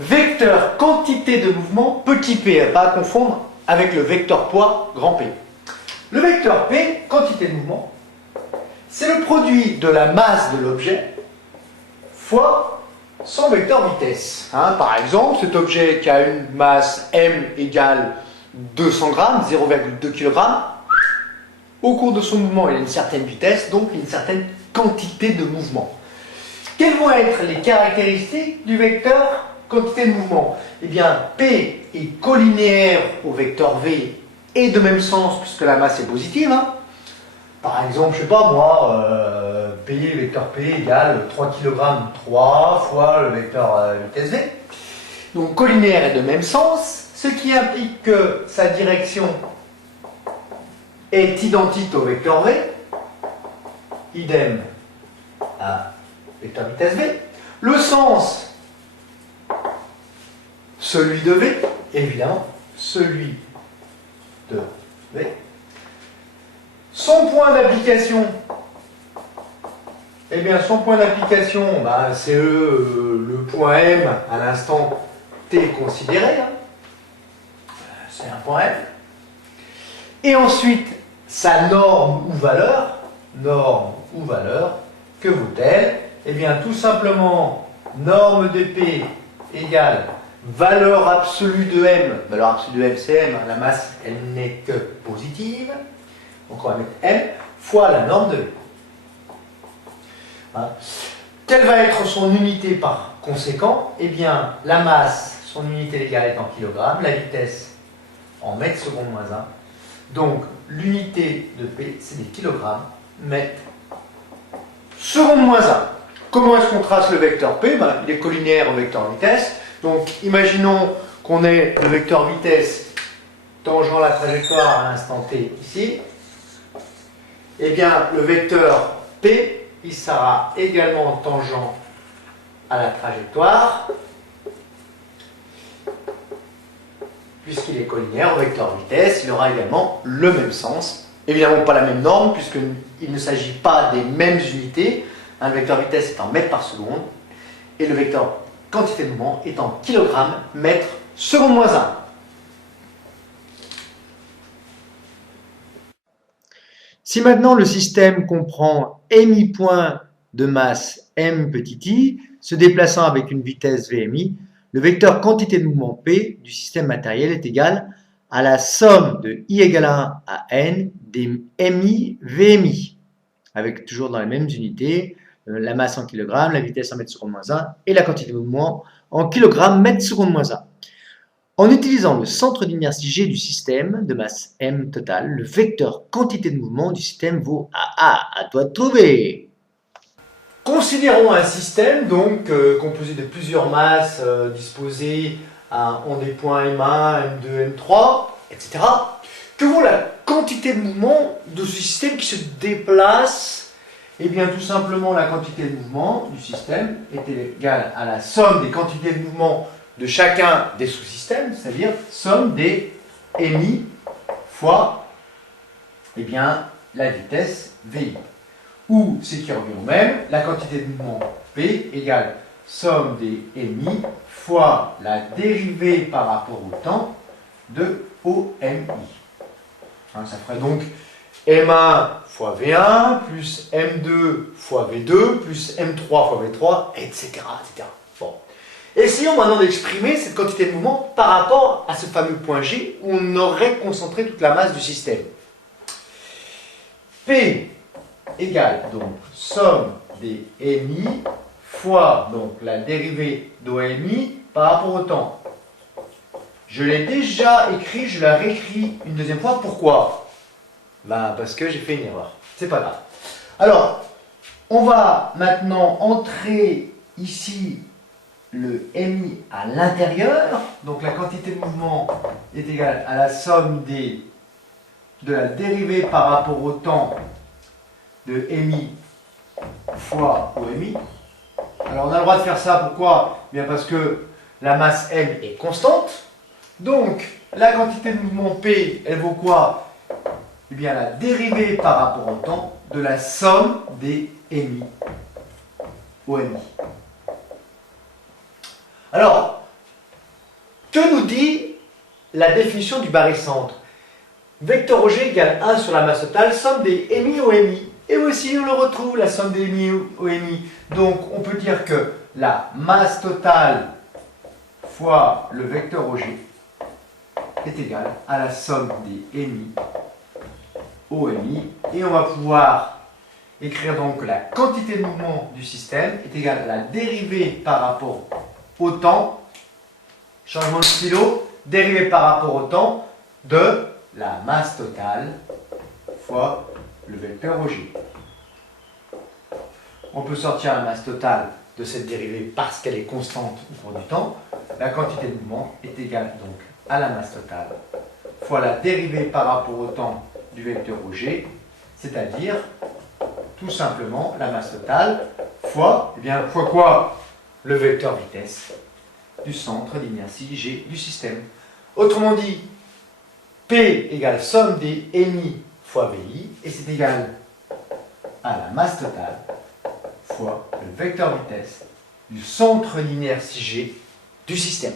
Vecteur quantité de mouvement petit p, à ne pas confondre avec le vecteur poids grand P. Le vecteur P, quantité de mouvement, c'est le produit de la masse de l'objet fois son vecteur vitesse. Par exemple, cet objet qui a une masse m égale 200 grammes, 0,2 kg, au cours de son mouvement, il a une certaine vitesse, donc une certaine quantité de mouvement. Quelles vont être les caractéristiques du vecteur quantité de mouvement? Eh bien, P est collinéaire au vecteur V et de même sens puisque la masse est positive. Par exemple, je ne sais pas moi, vecteur P égale 3 kg 3 fois le vecteur vitesse V. Donc collinéaire est de même sens, ce qui implique que sa direction est identique au vecteur V, idem à vecteur vitesse V. Le sens, celui de V, évidemment, celui de V. Son point d'application, eh bien son point d'application, c'est le point M à l'instant T considéré. C'est un point M. Et ensuite, sa norme ou valeur, que vaut-elle? Eh bien tout simplement, norme de P égale valeur absolue de M. Valeur absolue de M, c'est M, la masse, elle n'est que positive. Donc on va mettre M fois la norme de V. Quelle va être son unité par conséquent? Eh bien, la masse, son unité légale est en kilogrammes, la vitesse en mètres secondes moins 1. Donc, l'unité de P, c'est des kilogrammes, mètres secondes moins 1. Comment est-ce qu'on trace le vecteur P? Il est collinéaire au vecteur vitesse. Donc, imaginons qu'on ait le vecteur vitesse tangent la trajectoire à l'instant T ici. Eh bien, le vecteur P, il sera également tangent à la trajectoire, puisqu'il est collinéaire au vecteur vitesse, il aura également le même sens. Évidemment pas la même norme, puisqu'il ne s'agit pas des mêmes unités. Le vecteur vitesse est en mètres par seconde, et le vecteur quantité de mouvement est en kilogrammes mètres seconde moins 1. Si maintenant le système comprend mi point de masse m petit i, se déplaçant avec une vitesse vmi, le vecteur quantité de mouvement P du système matériel est égal à la somme de i égale 1 à n des mi vmi, avec toujours dans les mêmes unités, la masse en kilogrammes, la vitesse en mètres secondes moins 1 et la quantité de mouvement en kilogrammes mètres secondes moins 1. En utilisant le centre d'inertie G du système de masse m total, le vecteur quantité de mouvement du système vaut à toi de trouver. Considérons un système donc composé de plusieurs masses disposées en des points M1, M2, M3, etc. Que vaut la quantité de mouvement de ce système qui se déplace? Eh bien tout simplement la quantité de mouvement du système est égale à la somme des quantités de mouvement de chacun des sous-systèmes, c'est-à-dire somme des mi fois la vitesse vi. Ou, ce qui revient au même, la quantité de mouvement P égale somme des mi fois la dérivée par rapport au temps de OMI. Ça ferait donc M1 fois V1 plus M2 fois V2 plus M3 fois V3, etc. etc. Bon. Essayons maintenant d'exprimer cette quantité de mouvement par rapport à ce fameux point G où on aurait concentré toute la masse du système. P égale donc somme des mi fois donc la dérivée d'OMI par rapport au temps. Je l'ai déjà écrit, je la réécris une deuxième fois. Pourquoi? Parce que j'ai fait une erreur. C'est pas grave. Alors, on va maintenant entrer ici le mi à l'intérieur. Donc la quantité de mouvement est égale à la somme de la dérivée par rapport au temps de mi fois OMI. Alors on a le droit de faire ça, pourquoi? Bien parce que la masse m est constante. Donc la quantité de mouvement P, elle vaut quoi? Eh bien la dérivée par rapport au temps de la somme des mi OMI. Alors, dit la définition du barycentre. Vecteur OG égale 1 sur la masse totale, somme des émis OMI. Et aussi, on le retrouve, la somme des émis OMI. Donc, on peut dire que la masse totale fois le vecteur OG est égale à la somme des émis OMI. Et on va pouvoir écrire donc que la quantité de mouvement du système est égale à la dérivée par rapport au temps, changement de stylo, dérivée par rapport au temps de la masse totale fois le vecteur OG. On peut sortir la masse totale de cette dérivée parce qu'elle est constante au cours du temps. La quantité de mouvement est égale donc à la masse totale fois la dérivée par rapport au temps du vecteur OG, c'est-à-dire tout simplement la masse totale fois, fois quoi? Le vecteur vitesse du centre d'inertie G du système. Autrement dit, P égale somme des émis fois VI, et c'est égal à la masse totale fois le vecteur vitesse du centre d'inertie G du système.